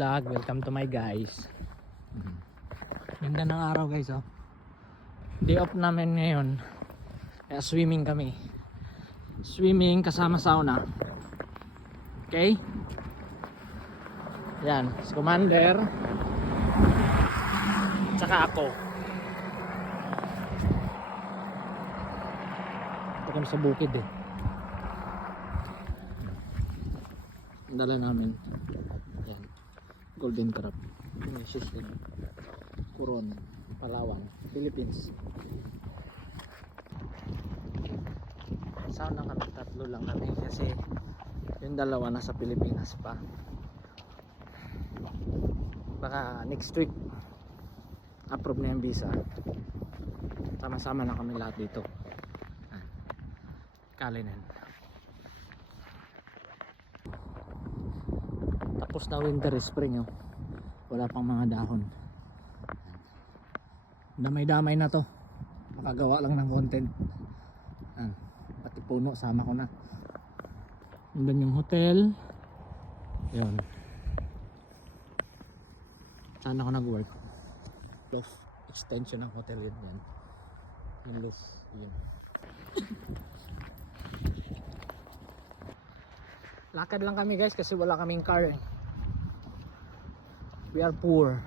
vlog, welcome to my guys. Ganda ng araw guys, oh. Day off namin ngayon. Kaya swimming kami. Swimming kasama sauna. Okay? Yan, si Commander. Tsaka ako. Ito kami sa bukid eh. Dala namin. Yan. Golden crab. System. Coron, Palawan, Philippines. Sauna kami, tatlo lang kami kasi yung dalawa nasa Pilipinas pa. Baka next week approve na yung visa. Sama-sama na kami lahat dito. Kalinin. Tapos na winter, spring, oh. Wala pang mga dahon. Damay-damay na to. Makagawa lang ng content. Pati puno sama ko na. Doon yung hotel. Yun. Saan ako nag-work? Left extension ng hotel yun. Yan. Yung left. Yun. Lakad lang kami guys kasi wala kaming car eh. We are poor.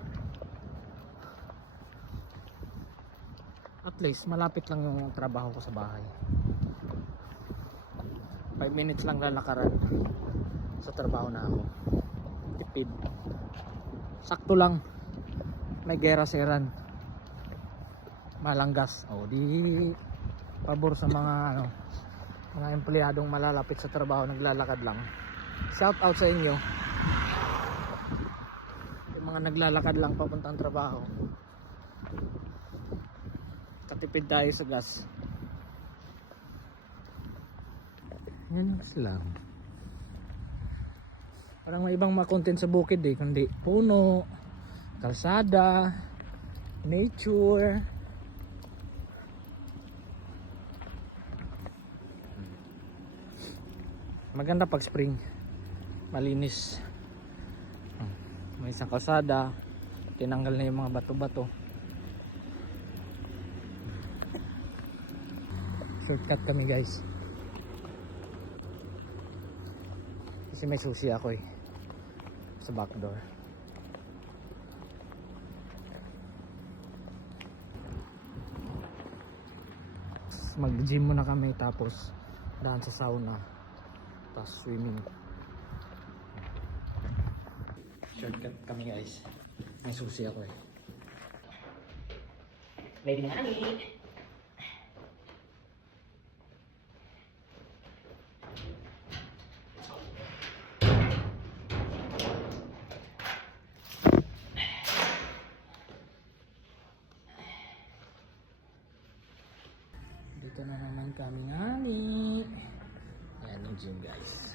At least malapit lang yung trabaho ko sa bahay. 5 minutes lang lalakaran sa trabaho na ako. Tipid. Sakto lang. May gera-seran. Malanggas. O di pabor sa mga mga empleyadong malalapit sa trabaho, naglalakad lang. Shout out sa inyo. Yung mga naglalakad lang papuntang trabaho. Katipid tayo sa gas. Yan lang. Parang may ibang ma-content sa bukid eh, kundi puno, kalsada, nature. Maganda pag spring. Malinis. May isang kalsada, tinanggal na yung mga bato-bato. Shortcut kami guys kasi may susi ako eh sa back door. Mag gym muna kami tapos daan sa sauna tapos swimming. Shortcut kami guys, may susi ako eh. Lady honey. Dito na naman kami ngani. Ayan yung gym guys.